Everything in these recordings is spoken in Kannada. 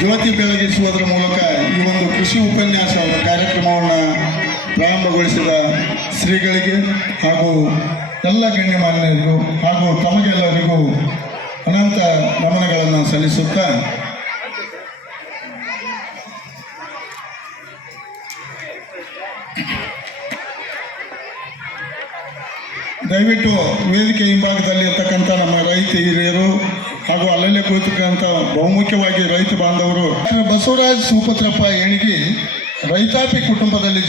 ಜ್ಯೋತಿ ಬೆಳಗಿಸುವುದರ ಮೂಲಕ ಈ ಒಂದು ಕೃಷಿ ಉಪನ್ಯಾಸ ಕಾರ್ಯಕ್ರಮವನ್ನು ಪ್ರಾರಂಭಗೊಳಿಸಿದ ಶ್ರೀಗಳಿಗೆ ಹಾಗೂ ಎಲ್ಲ ಗಣ್ಯಮಾನ್ಯರಿಗೂ ಹಾಗೂ ತಮಗೆಲ್ಲರಿಗೂ ಅನಂತ ನಮನಗಳನ್ನು ಸಲ್ಲಿಸುತ್ತಾ ದಯವಿಟ್ಟು ವೇದಿಕೆ ಹಿಂಭಾಗದಲ್ಲಿ ಇರ್ತಕ್ಕಂಥ ನಮ್ಮ ರೈತ ಹಿರಿಯರು ಹಾಗೂ ಅಲ್ಲಲ್ಲೇ ಕುಳಿತಕ್ಕಂಥ ಬಹುಮುಖ್ಯವಾಗಿ ರೈತ ಬಾಂಧವರು ಬಸವರಾಜ್ ಸುಪತ್ರಪ್ಪ ಏಣಿಗಿ ರೈತಾಪಿ ಕುಟುಂಬದಲ್ಲಿ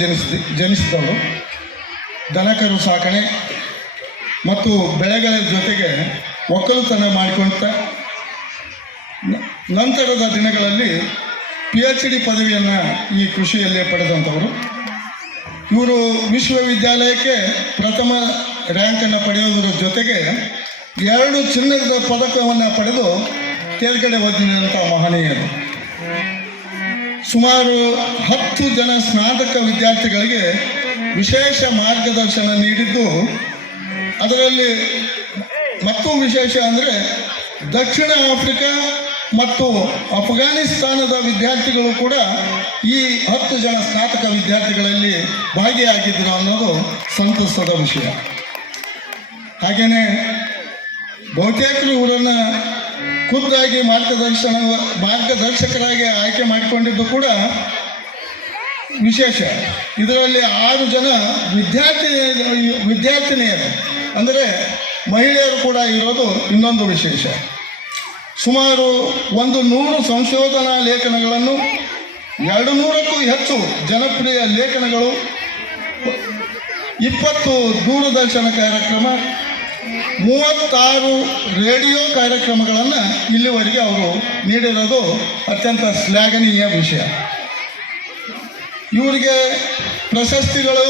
ಜನಿಸಿದವರು. ದನಕರು ಸಾಕಣೆ ಮತ್ತು ಬೆಳೆಗಳ ಜೊತೆಗೆ ಒಕ್ಕಲುತನ ಮಾಡಿಕೊಂಡ ನಂತರದ ದಿನಗಳಲ್ಲಿ PhD ಪದವಿಯನ್ನು ಈ ಕೃಷಿಯಲ್ಲೇ ಪಡೆದಂಥವರು. ಇವರು ವಿಶ್ವವಿದ್ಯಾಲಯಕ್ಕೆ ಪ್ರಥಮ ರ್ಯಾಂಕನ್ನು ಪಡೆಯುವುದರ ಜೊತೆಗೆ 2 ಚಿನ್ನದ ಪದಕವನ್ನು ಪಡೆದು ತೇರ್ಗಡೆ ಹೊಂದಿದಂಥ ಮಹನೀಯರು. ಸುಮಾರು 10 ಜನ ಸ್ನಾತಕ ವಿದ್ಯಾರ್ಥಿಗಳಿಗೆ ವಿಶೇಷ ಮಾರ್ಗದರ್ಶನ ನೀಡಿದ್ದು, ಅದರಲ್ಲಿ ಮತ್ತೂ ವಿಶೇಷ ಅಂದರೆ ದಕ್ಷಿಣ ಆಫ್ರಿಕಾ ಮತ್ತು ಅಫ್ಘಾನಿಸ್ತಾನದ ವಿದ್ಯಾರ್ಥಿಗಳು ಕೂಡ ಈ 10 ಜನ ಸ್ನಾತಕ ವಿದ್ಯಾರ್ಥಿಗಳಲ್ಲಿ ಭಾಗಿಯಾಗಿದ್ದರು ಅನ್ನೋದು ಸಂತಸದ ವಿಷಯ. ಹಾಗೆಯೇ ಬಹುತೇಕರು ಇವರನ್ನು ಖುದ್ದಾಗಿ ಮಾರ್ಗದರ್ಶಕರಾಗಿ ಆಯ್ಕೆ ಮಾಡಿಕೊಂಡಿದ್ದು ಕೂಡ ವಿಶೇಷ. ಇದರಲ್ಲಿ 6 ಜನ ವಿದ್ಯಾರ್ಥಿನಿಯರು ಅಂದರೆ ಮಹಿಳೆಯರು ಕೂಡ ಇರೋದು ಇನ್ನೊಂದು ವಿಶೇಷ. ಸುಮಾರು 100 ಸಂಶೋಧನಾ ಲೇಖನಗಳನ್ನು, 200ಕ್ಕೂ ಹೆಚ್ಚು ಜನಪ್ರಿಯ ಲೇಖನಗಳು, 20 ದೂರದರ್ಶನ ಕಾರ್ಯಕ್ರಮ, 36 ರೇಡಿಯೋ ಕಾರ್ಯಕ್ರಮಗಳನ್ನು ಇಲ್ಲಿವರೆಗೆ ಅವರು ನೀಡಿರೋದು ಅತ್ಯಂತ ಶ್ಲಾಘನೀಯ ವಿಷಯ. ಇವರಿಗೆ ಪ್ರಶಸ್ತಿಗಳು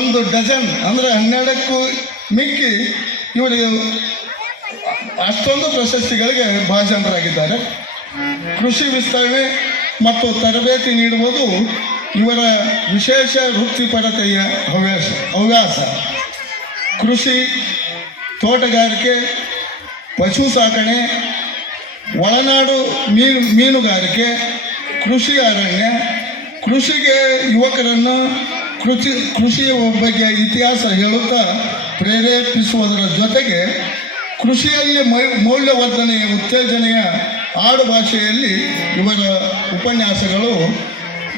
1 ಡಜನ್ ಅಂದರೆ 12ಕ್ಕೂ ಮಿಕ್ಕಿ ಇವರಿಗೆ ಅಷ್ಟೊಂದು ಪ್ರಶಸ್ತಿಗಳಿಗೆ ಭಾಜನರಾಗಿದ್ದಾರೆ. ಕೃಷಿ ವಿಸ್ತರಣೆ ಮತ್ತು ತರಬೇತಿ ನೀಡುವುದು ಇವರ ವಿಶೇಷ ವೃತ್ತಿಪರತೆಯ ಹವ್ಯಾಸ. ಕೃಷಿ, ತೋಟಗಾರಿಕೆ, ಪಶು ಸಾಕಣೆ, ಒಳನಾಡು ಮೀನುಗಾರಿಕೆ, ಕೃಷಿ ಅರಣ್ಯ, ಕೃಷಿಗೆ ಯುವಕರನ್ನು ಕೃಷಿಯ ಬಗ್ಗೆ ಇತಿಹಾಸ ಹೇಳುತ್ತಾ ಪ್ರೇರೇಪಿಸುವುದರ ಜೊತೆಗೆ ಕೃಷಿಯಲ್ಲಿ ಮೌಲ್ಯವರ್ಧನೆಯ ಉತ್ತೇಜನೆಯ ಆಡು ಭಾಷೆಯಲ್ಲಿ ಇವರ ಉಪನ್ಯಾಸಗಳು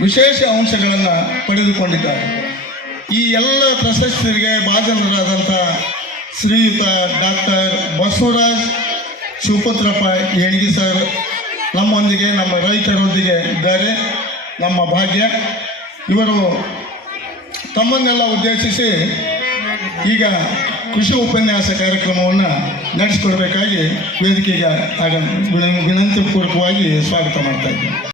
ವಿಶೇಷ ಅಂಶಗಳನ್ನು ಪಡೆದುಕೊಂಡಿದ್ದಾರೆ. ಈ ಎಲ್ಲ ಪ್ರಶಸ್ತಿಗೆ ಭಾಜನರಾದಂಥ ಶ್ರೀಯುತ ಡಾಕ್ಟರ್ ಬಸವರಾಜ್ ಸುಪತ್ರಪ್ಪ ಏಣಿಗಿ ಸರ್ ನಮ್ಮೊಂದಿಗೆ, ನಮ್ಮ ರೈತರೊಂದಿಗೆ ಇದ್ದಾರೆ. ನಮ್ಮ ಭಾಗ್ಯ. ಇವರು ತಮ್ಮನ್ನೆಲ್ಲ ಉದ್ದೇಶಿಸಿ ಈಗ ಕೃಷಿ ಉಪನ್ಯಾಸ ಕಾರ್ಯಕ್ರಮವನ್ನು ನಡೆಸಿಕೊಡಬೇಕಾಗಿ ವೇದಿಕೆಗೆ ವಿನಂತಿ ಪೂರ್ವಕವಾಗಿ ಸ್ವಾಗತ ಮಾಡ್ತಾ ಇದ್ದೀನಿ.